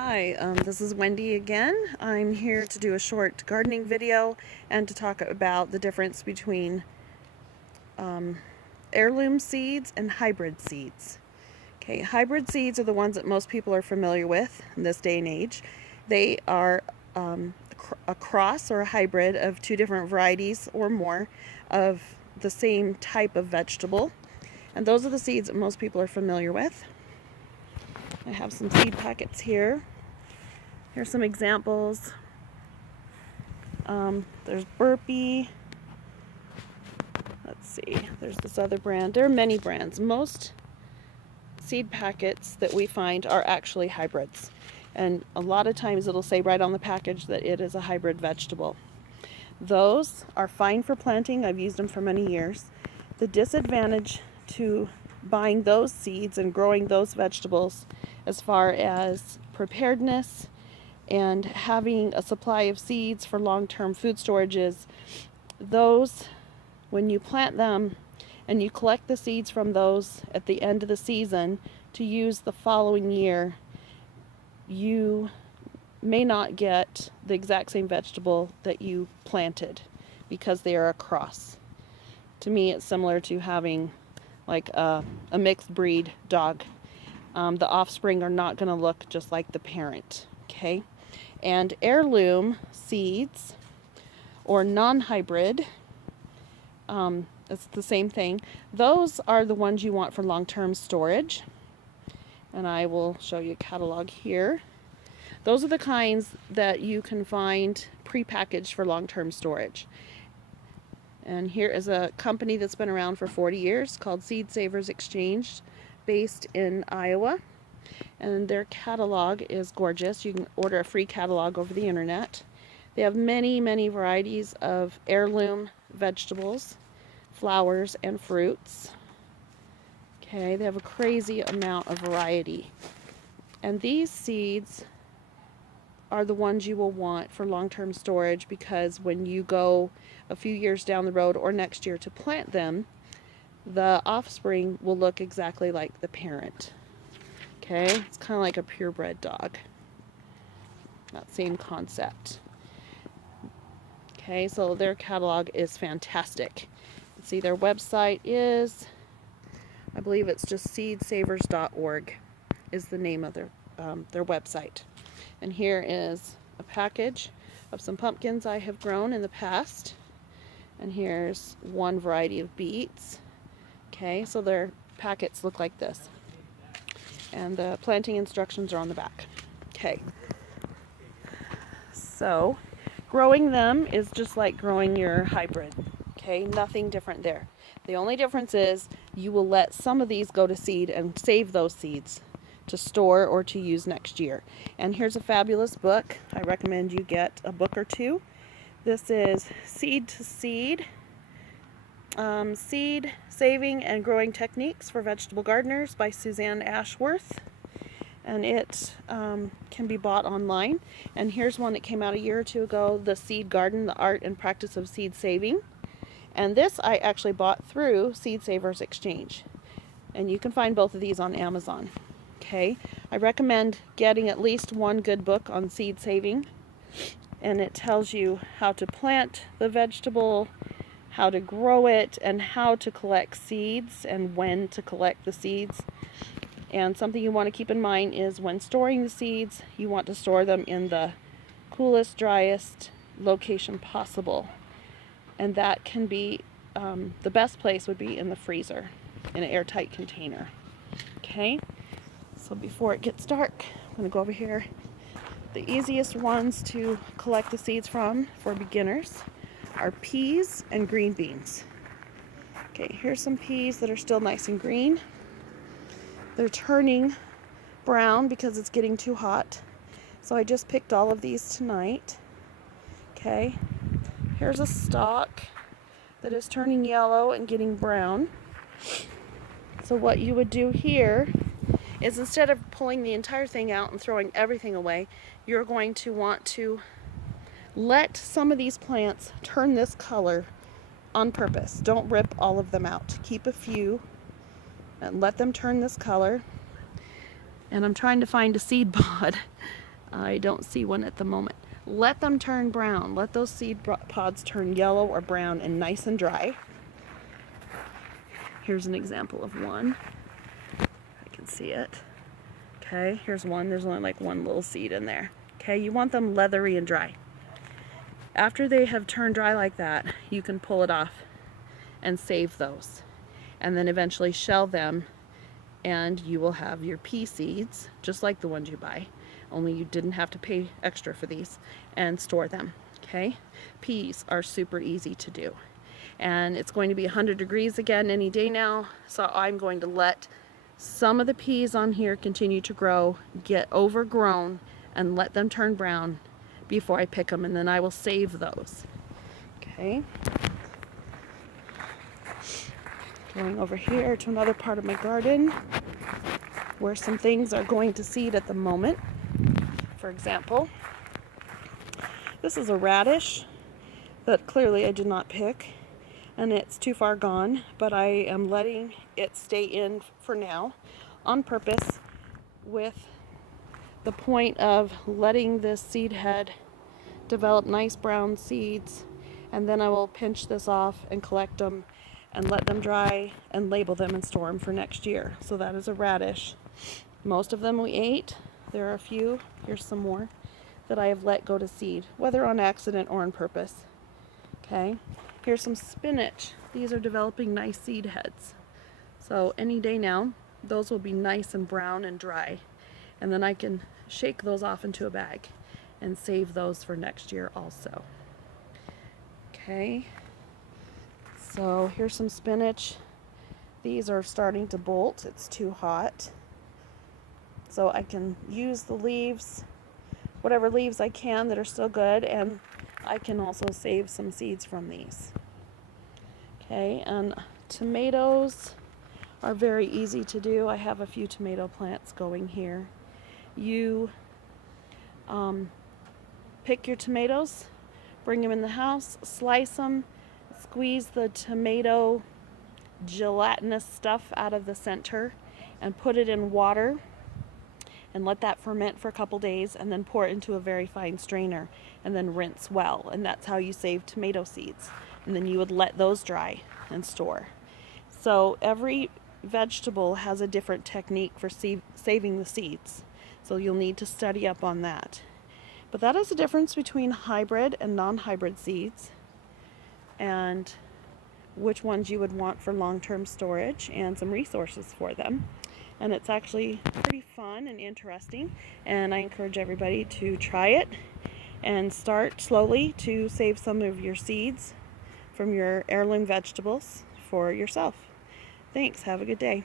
Hi, this is Wendy again. I'm here to do a short gardening video and to talk about the difference between heirloom seeds and hybrid seeds. Okay, hybrid seeds are the ones that most people are familiar with in this day and age. They are a cross or a hybrid of two different varieties or more of the same type of vegetable. And those are the seeds that most people are familiar with. I have some seed packets here. Here's some examples. There's Burpee. Let's see, there's this other brand. There are many brands. Most seed packets that we find are actually hybrids. And a lot of times it'll say right on the package that it is a hybrid vegetable. Those are fine for planting. I've used them for many years. The disadvantage to buying those seeds and growing those vegetables as far as preparedness and having a supply of seeds for long-term food storage is those, when you plant them and you collect the seeds from those at the end of the season to use the following year, you may not get the exact same vegetable that you planted because they are a cross. To me, it's similar to having like a mixed breed dog. The offspring are not going to look just like the parent, okay? And heirloom seeds or non-hybrid, it's the same thing. Those are the ones you want for long-term storage. And I will show you a catalog here. Those are the kinds that you can find pre-packaged for long-term storage. And here is a company that's been around for 40 years called Seed Savers Exchange, based in Iowa. And their catalog is gorgeous. You can order a free catalog over the internet. They have many, many varieties of heirloom vegetables, flowers, and fruits. Okay, they have a crazy amount of variety. And these seeds are the ones you will want for long-term storage because when you go a few years down the road or next year to plant them, the offspring will look exactly like the parent. Okay, it's kind of like a purebred dog. That same concept. Okay, so their catalog is fantastic. Let's see, their website is, I believe it's just seedsavers.org is the name of their website. And here is a package of some pumpkins I have grown in the past. And here's one variety of beets. Okay, so their packets look like this. And the planting instructions are on the back. Okay. So, growing them is just like growing your hybrid. Okay, nothing different there. The only difference is you will let some of these go to seed and save those seeds to store or to use next year. And here's a fabulous book. I recommend you get a book or two. This is Seed to Seed, Seed Saving and Growing Techniques for Vegetable Gardeners by Suzanne Ashworth. And it can be bought online. And here's one that came out a year or two ago, The Seed Garden, The Art and Practice of Seed Saving. And this I actually bought through Seed Savers Exchange. And you can find both of these on Amazon. Okay, I recommend getting at least one good book on seed saving, and it tells you how to plant the vegetable, how to grow it, and how to collect seeds and when to collect the seeds. And something you want to keep in mind is when storing the seeds, you want to store them in the coolest, driest location possible. And that can be, the best place would be in the freezer, in an airtight container. Okay? So before it gets dark, I'm going to go over here. The easiest ones to collect the seeds from for beginners are peas and green beans. Okay, here's some peas that are still nice and green. They're turning brown because it's getting too hot. So I just picked all of these tonight. Okay, here's a stalk that is turning yellow and getting brown. So what you would do here is instead of pulling the entire thing out and throwing everything away, you're going to want to let some of these plants turn this color on purpose. Don't rip all of them out. Keep a few and let them turn this color. And I'm trying to find a seed pod I don't see one at the moment. Let them turn brown. Let those seed pods turn yellow or brown and nice and dry. Here's an example of one. I can see it. Okay, here's one. There's only like one little seed in there. Okay, you want them leathery and dry. After they have turned dry like that, you can pull it off and save those. And then eventually shell them, and you will have your pea seeds, just like the ones you buy, only you didn't have to pay extra for these, and store them. Okay, peas are super easy to do, and it's going to be 100 degrees again any day now, so I'm going to let some of the peas on here continue to grow, get overgrown, and let them turn brown before I pick them, and then I will save those. Okay, going over here to another part of my garden where some things are going to seed at the moment. For example, this is a radish that clearly I did not pick, and it's too far gone, but I am letting it stay in for now on purpose, with the point of letting this seed head develop nice brown seeds, and then I will pinch this off and collect them and let them dry and label them and store them for next year. So that is a radish. Most of them we ate. There are a few, here's some more, that I have let go to seed, whether on accident or on purpose. Okay, here's some spinach. These are developing nice seed heads. So any day now, those will be nice and brown and dry. And then I can shake those off into a bag and save those for next year also. Okay, so here's some spinach. These are starting to bolt. It's too hot. So I can use the leaves, whatever leaves I can that are still good, and I can also save some seeds from these. Okay, and tomatoes are very easy to do. I have a few tomato plants going here. You pick your tomatoes, bring them in the house, slice them, squeeze the tomato gelatinous stuff out of the center, and put it in water and let that ferment for a couple days, and then pour it into a very fine strainer and then rinse well. And that's how you save tomato seeds. And then you would let those dry and store. So every vegetable has a different technique for saving the seeds. So you'll need to study up on that. But that is the difference between hybrid and non-hybrid seeds, and which ones you would want for long-term storage, and some resources for them. And it's actually pretty fun and interesting, and I encourage everybody to try it and start slowly to save some of your seeds from your heirloom vegetables for yourself. Thanks. Have a good day.